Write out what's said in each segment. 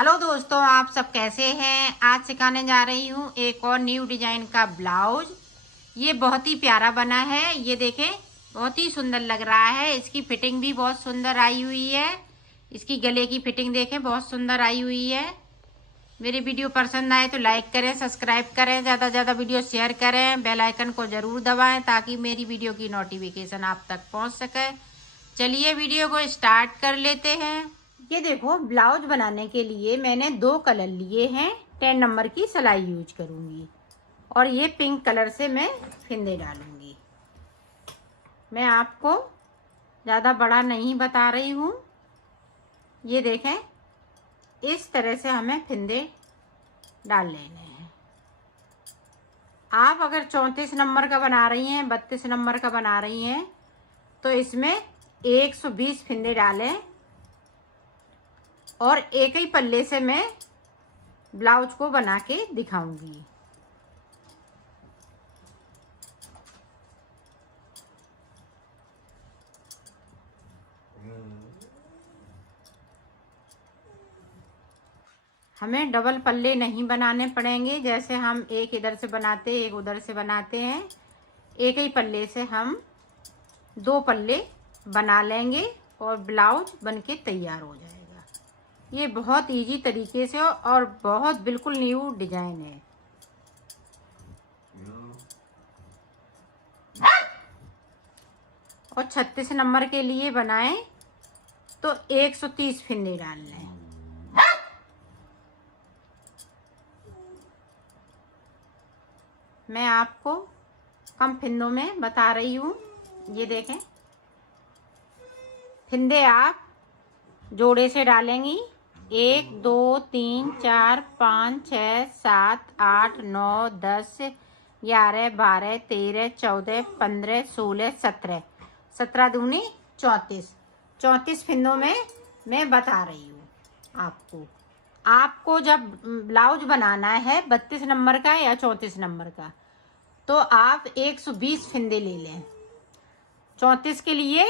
Hello दोस्तों, आप सब कैसे हैं। आज सिखाने जा रही हूँ एक और न्यू डिजाइन का ब्लाउज। ये बहुत ही प्यारा बना है। ये देखें, बहुत ही सुंदर लग रहा है। इसकी फिटिंग भी बहुत सुंदर आई हुई है। इसकी गले की फिटिंग देखें, बहुत सुंदर आई हुई है। मेरी वीडियो पसंद आए तो लाइक करें, सब्सक्राइब करें, ज़्यादा से ज़्यादा वीडियो शेयर करें, बेल आइकन को ज़रूर दबाएं ताकि मेरी वीडियो की नोटिफिकेशन आप तक पहुँच सके। चलिए वीडियो को स्टार्ट कर लेते हैं। ये देखो, ब्लाउज बनाने के लिए मैंने 2 कलर लिए हैं। 10 नंबर की सिलाई यूज करूंगी और ये पिंक कलर से मैं फिंदे डालूंगी। मैं आपको ज़्यादा बड़ा नहीं बता रही हूँ। ये देखें, इस तरह से हमें फिंदे डाल लेने हैं। आप अगर 34 नंबर का बना रही हैं, 32 नंबर का बना रही हैं, तो इसमें 120 फिंदे डालें और एक ही पल्ले से मैं ब्लाउज को बना के दिखाऊंगी। हमें डबल पल्ले नहीं बनाने पड़ेंगे। जैसे हम एक इधर से बनाते, एक उधर से बनाते हैं, एक ही पल्ले से हम 2 पल्ले बना लेंगे और ब्लाउज बनके तैयार हो जाएगा। ये बहुत इजी तरीके से और बहुत बिल्कुल न्यू डिजाइन है। और 36 नंबर के लिए बनाएं तो 130 फिंदे डाल लें। मैं आपको कम फिंदों में बता रही हूँ। ये देखें, फिंदे आप जोड़े से डालेंगी। 1 2 3 4 5 6 7 8 9 10 11 12 13 14 15 16 17 17 दूनी 34। 34 फिंदों में मैं बता रही हूँ आपको। आपको जब ब्लाउज बनाना है 32 नंबर का या 34 नंबर का, तो आप 120 फिंदे ले लें। 34 के लिए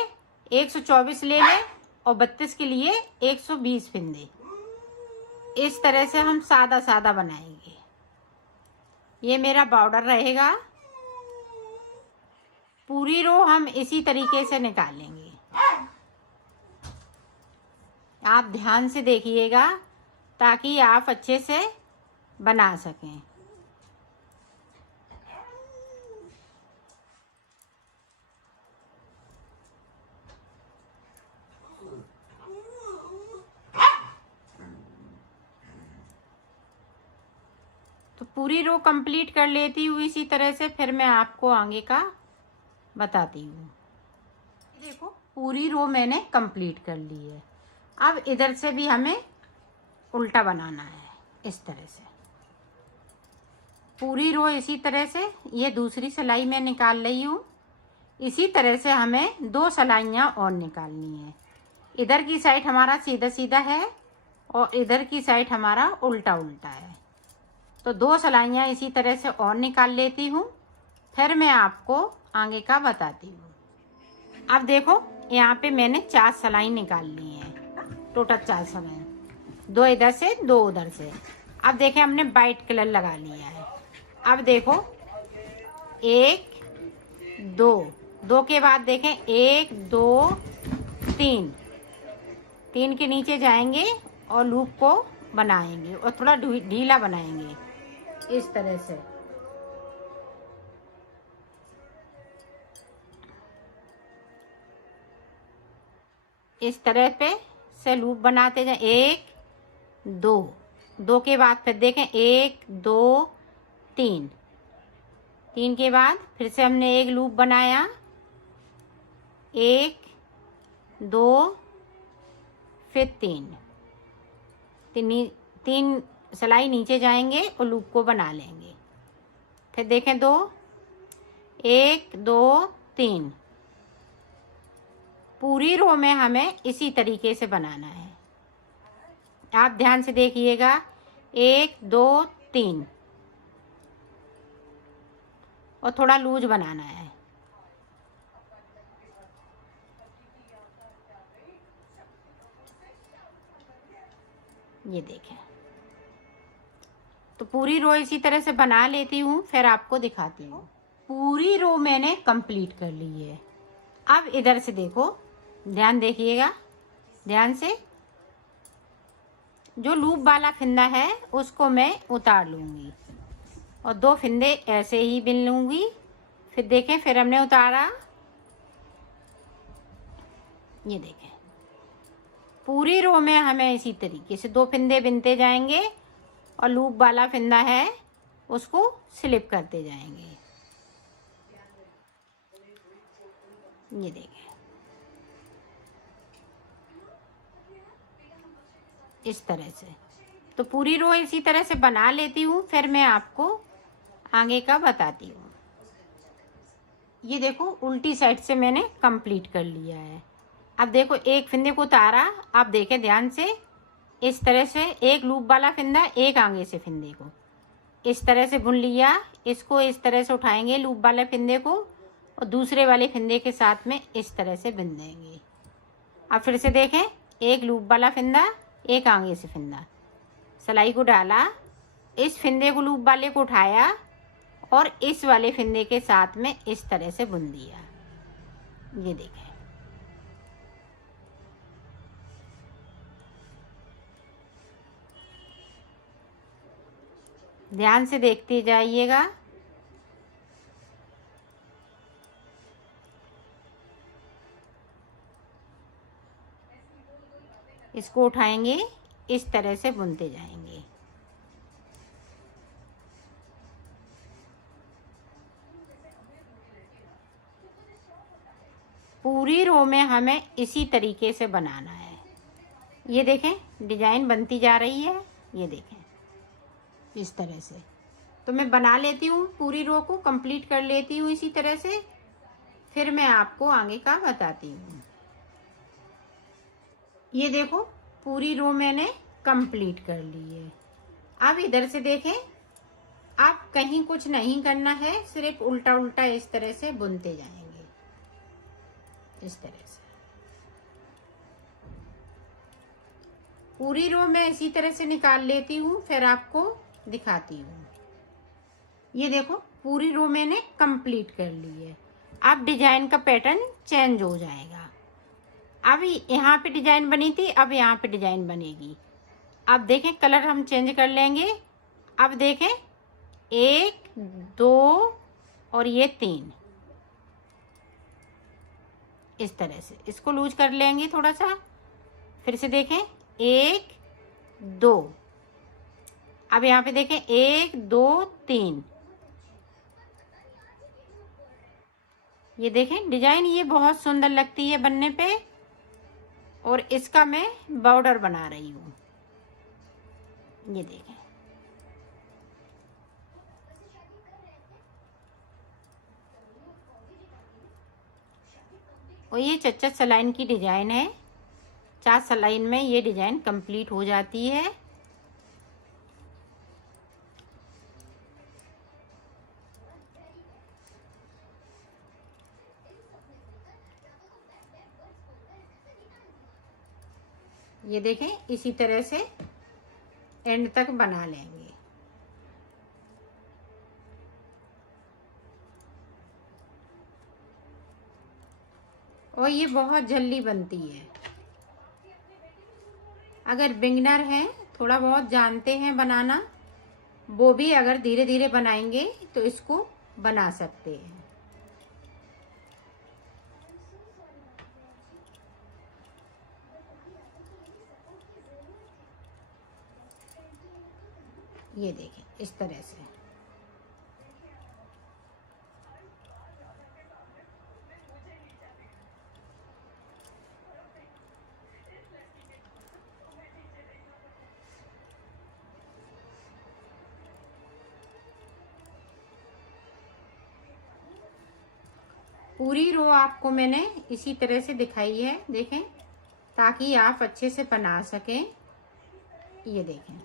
124 ले लें और 32 के लिए 120 फिंदे। इस तरह से हम सादा सादा बनाएंगे। ये मेरा बॉर्डर रहेगा। पूरी रो हम इसी तरीके से निकालेंगे। आप ध्यान से देखिएगा ताकि आप अच्छे से बना सकें। तो पूरी रो कंप्लीट कर लेती हूँ इसी तरह से, फिर मैं आपको आगे का बताती हूँ। देखो, पूरी रो मैंने कंप्लीट कर ली है। अब इधर से भी हमें उल्टा बनाना है। इस तरह से पूरी रो इसी तरह से, ये दूसरी सिलाई मैं निकाल रही हूँ। इसी तरह से हमें 2 सिलाइयाँ और निकालनी है। इधर की साइड हमारा सीधा सीधा है और इधर की साइड हमारा उल्टा उल्टा है। तो 2 सिलाइयाँ इसी तरह से और निकाल लेती हूँ, फिर मैं आपको आगे का बताती हूँ। अब देखो, यहाँ पे मैंने 4 सिलाई निकाल ली हैं। टोटल 4 सिलाई, 2 इधर से 2 उधर से। अब देखें, हमने वाइट कलर लगा लिया है। अब देखो, 1 2 2 के बाद देखें 1 2 3 3 के नीचे जाएंगे और लूप को बनाएंगे और थोड़ा ढीला बनाएंगे इस तरह से। इस तरह पे से लूप बनाते जाए। 1 2 2 के बाद फिर देखें 1 2 3 3 के बाद फिर से हमने एक लूप बनाया। 1 2 फिर 3 3 सिलाई नीचे जाएंगे और लूप को बना लेंगे। फिर देखें 2 1 2 3। पूरी रो में हमें इसी तरीके से बनाना है। आप ध्यान से देखिएगा। 1 2 3 और थोड़ा लूज बनाना है। ये देखें। तो पूरी रो इसी तरह से बना लेती हूँ, फिर आपको दिखाती हूँ। पूरी रो मैंने कंप्लीट कर ली है। अब इधर से देखो, ध्यान देखिएगा, ध्यान से। जो लूप वाला फिंदा है उसको मैं उतार लूँगी और 2 फिंदे ऐसे ही बिन लूँगी। फिर देखें, फिर हमने उतारा, ये देखें। पूरी रो में हमें इसी तरीके से 2 फिंदे बिनते जाएंगे और लूप वाला फिंदा है उसको स्लिप करते जाएंगे। ये देखें, इस तरह से। तो पूरी रो इसी तरह से बना लेती हूँ, फिर मैं आपको आगे का बताती हूँ। ये देखो, उल्टी साइड से मैंने कंप्लीट कर लिया है। अब देखो, एक फिंदे को उतारा, आप देखें ध्यान से, इस तरह से एक लूप वाला फिंदा, एक आगे से फिंदे को इस तरह से बुन लिया। इसको इस तरह से उठाएंगे लूप वाले फिंदे को और दूसरे वाले फिंदे के साथ में इस तरह से बिन देंगे। अब फिर से देखें, एक लूप वाला फिंदा, एक आगे से फिंदा, सिलाई को डाला, इस फिंदे को लूप वाले को उठाया और इस वाले फिंदे के साथ में इस तरह से बुन दिया। ये देखें, ध्यान से देखते जाइएगा। इसको उठाएंगे, इस तरह से बुनते जाएंगे। पूरी रो में हमें इसी तरीके से बनाना है। ये देखें, डिजाइन बनती जा रही है। ये देखें, इस तरह से। तो मैं बना लेती हूँ, पूरी रो को कंप्लीट कर लेती हूँ इसी तरह से, फिर मैं आपको आगे का बताती हूँ। ये देखो, पूरी रो मैंने कंप्लीट कर ली है। अब इधर से देखें, आप कहीं कुछ नहीं करना है, सिर्फ उल्टा उल्टा इस तरह से बुनते जाएंगे, इस तरह से। पूरी रो मैं इसी तरह से निकाल लेती हूँ, फिर आपको दिखाती हूँ। ये देखो, पूरी रो मैंने कंप्लीट कर ली है। अब डिजाइन का पैटर्न चेंज हो जाएगा। अब यहाँ पे डिजाइन बनी थी, अब यहाँ पे डिजाइन बनेगी। अब देखें, कलर हम चेंज कर लेंगे। अब देखें, 1 2 और ये 3, इस तरह से। इसको लूज कर लेंगे थोड़ा सा। फिर से देखें, 1 2, अब यहाँ पे देखें 1 2 3। ये देखें डिजाइन, ये बहुत सुंदर लगती है बनने पे। और इसका मैं बॉर्डर बना रही हूँ। ये देखें, और ये 4 सलाइन की डिजाइन है। 4 सलाइन में ये डिजाइन कंप्लीट हो जाती है। ये देखें, इसी तरह से एंड तक बना लेंगे। और ये बहुत जल्दी बनती है। अगर बिगिनर हैं, थोड़ा बहुत जानते हैं बनाना, वो भी अगर धीरे धीरे बनाएंगे तो इसको बना सकते हैं। ये देखें, इस तरह से। पूरी रो आपको मैंने इसी तरह से दिखाई है, देखें, ताकि आप अच्छे से बना सकें। ये देखें,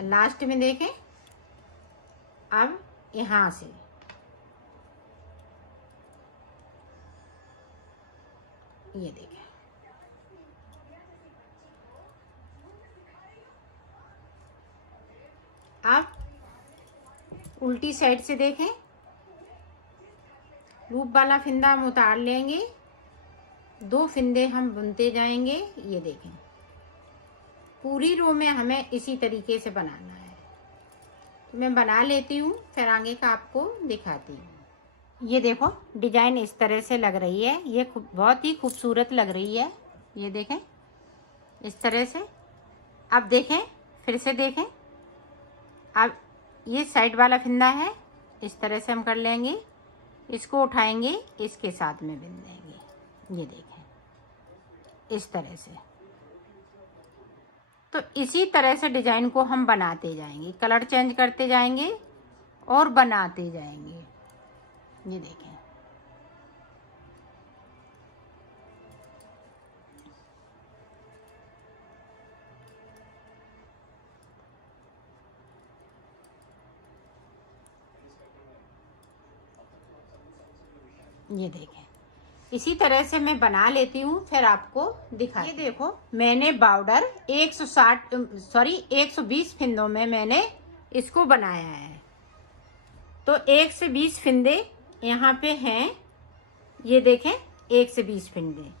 लास्ट में देखें, अब यहाँ से ये देखें, अब उल्टी साइड से देखें, लूप वाला फिंदा हम उतार लेंगे, 2 फिंदे हम बुनते जाएंगे। ये देखें, पूरी रो में हमें इसी तरीके से बनाना है। तो मैं बना लेती हूँ, फिर आगे का आपको दिखाती हूँ। ये देखो, डिजाइन इस तरह से लग रही है। ये बहुत ही खूबसूरत लग रही है। ये देखें इस तरह से। अब देखें, फिर से देखें। अब ये साइड वाला फिंदा है, इस तरह से हम कर लेंगे, इसको उठाएंगे, इसके साथ में बिन देंगे। ये देखें इस तरह से। तो इसी तरह से डिजाइन को हम बनाते जाएंगे, कलर चेंज करते जाएंगे और बनाते जाएंगे। ये देखें, ये देखें, इसी तरह से मैं बना लेती हूँ, फिर आपको दिखा। ये देखो, मैंने बॉर्डर 120 फिंदों में मैंने इसको बनाया है। तो 1 से 20 फिंदे यहाँ पे हैं। ये देखें 1 से 20 फिंदे,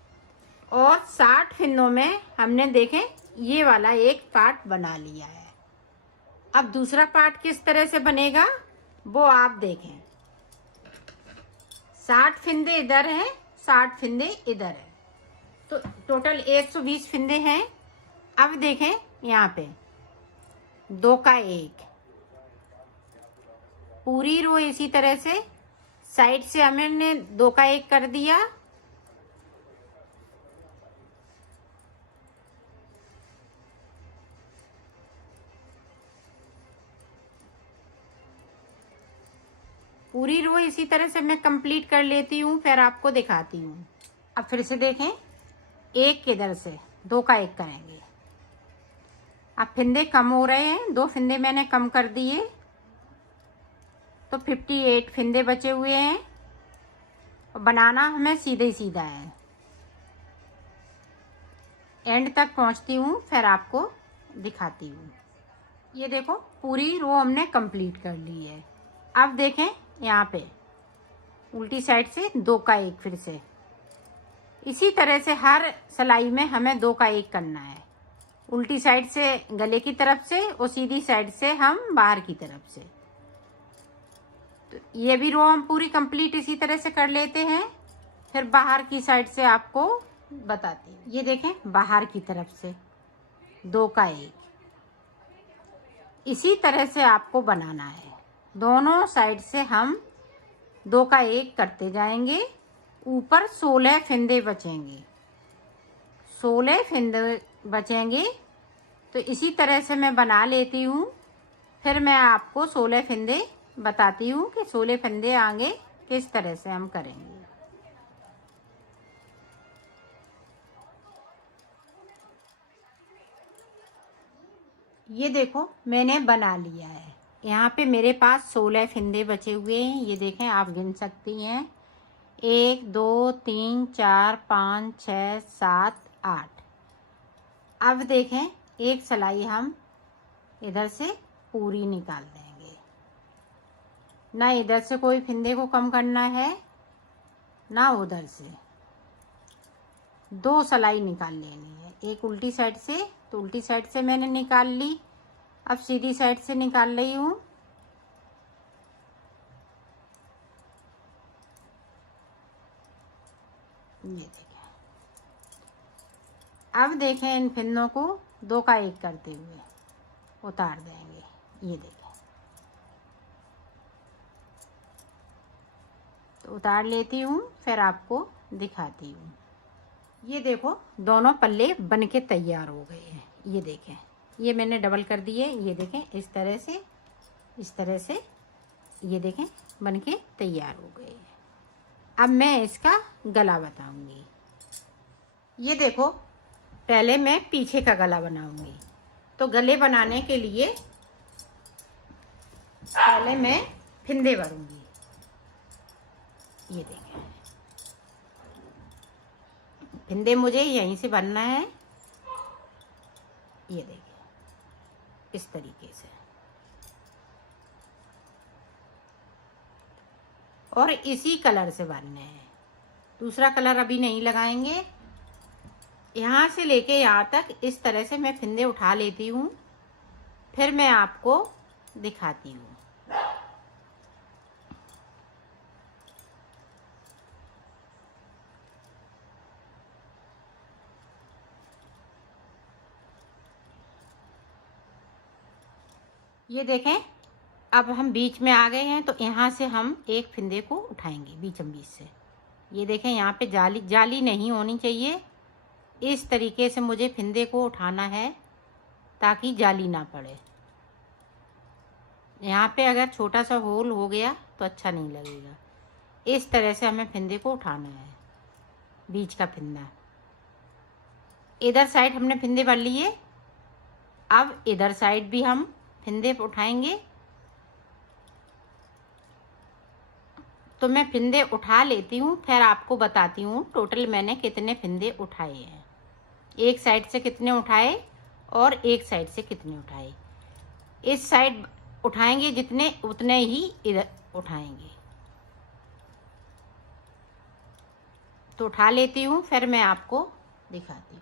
और 60 फिंदों में हमने देखें ये वाला एक पार्ट बना लिया है। अब दूसरा पार्ट किस तरह से बनेगा वो आप देखें। 60 फिंदे इधर हैं, 60 फिंदे इधर है, तो टोटल 120 फिंदे हैं। अब देखें यहाँ पे 2 का 1, पूरी रो इसी तरह से साइड से हमने 2 का 1 कर दिया। पूरी रो इसी तरह से मैं कंप्लीट कर लेती हूँ, फिर आपको दिखाती हूँ। अब फिर से देखें, 1 किधर से 2 का 1 करेंगे। अब फिंदे कम हो रहे हैं, 2 फिंदे मैंने कम कर दिए, तो 58 फिंदे बचे हुए हैं। और बनाना हमें सीधे सीधा है। एंड तक पहुँचती हूँ, फिर आपको दिखाती हूँ। ये देखो, पूरी रो हमने कंप्लीट कर ली है। अब देखें यहाँ पे उल्टी साइड से 2 का 1, फिर से इसी तरह से हर सिलाई में हमें 2 का 1 करना है। उल्टी साइड से गले की तरफ से और सीधी साइड से हम बाहर की तरफ से। तो ये भी रो हम पूरी कंप्लीट इसी तरह से कर लेते हैं, फिर बाहर की साइड से आपको बताती हूँ। ये देखें, बाहर की तरफ से 2 का 1 इसी तरह से आपको बनाना है। दोनों साइड से हम 2 का 1 करते जाएंगे। ऊपर 16 फिंदे बचेंगे, 16 फिंदे बचेंगे। तो इसी तरह से मैं बना लेती हूँ, फिर मैं आपको 16 फिंदे बताती हूँ कि 16 फिंदे आगे किस तरह से हम करेंगे। ये देखो, मैंने बना लिया है। यहाँ पे मेरे पास 16 फिंदे बचे हुए हैं। ये देखें, आप गिन सकती हैं, 1 2 3 4 5 6 7 8। अब देखें, एक सिलाई हम इधर से पूरी निकाल देंगे। ना इधर से कोई फिंदे को कम करना है, ना उधर से। 2 सिलाई निकाल लेनी है, एक उल्टी साइड से, तो उल्टी साइड से मैंने निकाल ली। अब सीधी साइड से निकाल रही हूँ। ये देखें, अब देखें इन फिंदों को 2 का 1 करते हुए उतार देंगे। ये देखें, तो उतार लेती हूँ, फिर आपको दिखाती हूँ। ये देखो, दोनों पल्ले बन के तैयार हो गए हैं। ये देखें, ये मैंने डबल कर दिए। ये देखें, इस तरह से, इस तरह से, ये देखें बन के तैयार हो गए हैं। अब मैं इसका गला बताऊंगी। ये देखो, पहले मैं पीछे का गला बनाऊंगी। तो गले बनाने के लिए पहले मैं फिंदे भरूंगी। ये देखें, फिंदे मुझे यहीं से भरना है। ये देखिए, इस तरीके से और इसी कलर से बनने हैं। दूसरा कलर अभी नहीं लगाएंगे। यहाँ से लेके यहाँ तक इस तरह से मैं फिंदे उठा लेती हूँ, फिर मैं आपको दिखाती हूँ। ये देखें, अब हम बीच में आ गए हैं, तो यहाँ से हम एक फिंदे को उठाएंगे बीचम बीच से। ये देखें, यहाँ पे जाली नहीं होनी चाहिए। इस तरीके से मुझे फिंदे को उठाना है ताकि जाली ना पड़े। यहाँ पे अगर छोटा सा होल हो गया तो अच्छा नहीं लगेगा। इस तरह से हमें फिंदे को उठाना है, बीच का फिंदा। इधर साइड हमने फिंदे भर लिए, अब इधर साइड भी हम फिंदे उठाएंगे। तो मैं फिंदे उठा लेती हूँ, फिर आपको बताती हूँ टोटल मैंने कितने फिंदे उठाए हैं। एक साइड से कितने उठाए और एक साइड से कितने उठाए। इस साइड उठाएंगे जितने, उतने ही इधर उठाएंगे। तो उठा लेती हूँ, फिर मैं आपको दिखाती हूँ।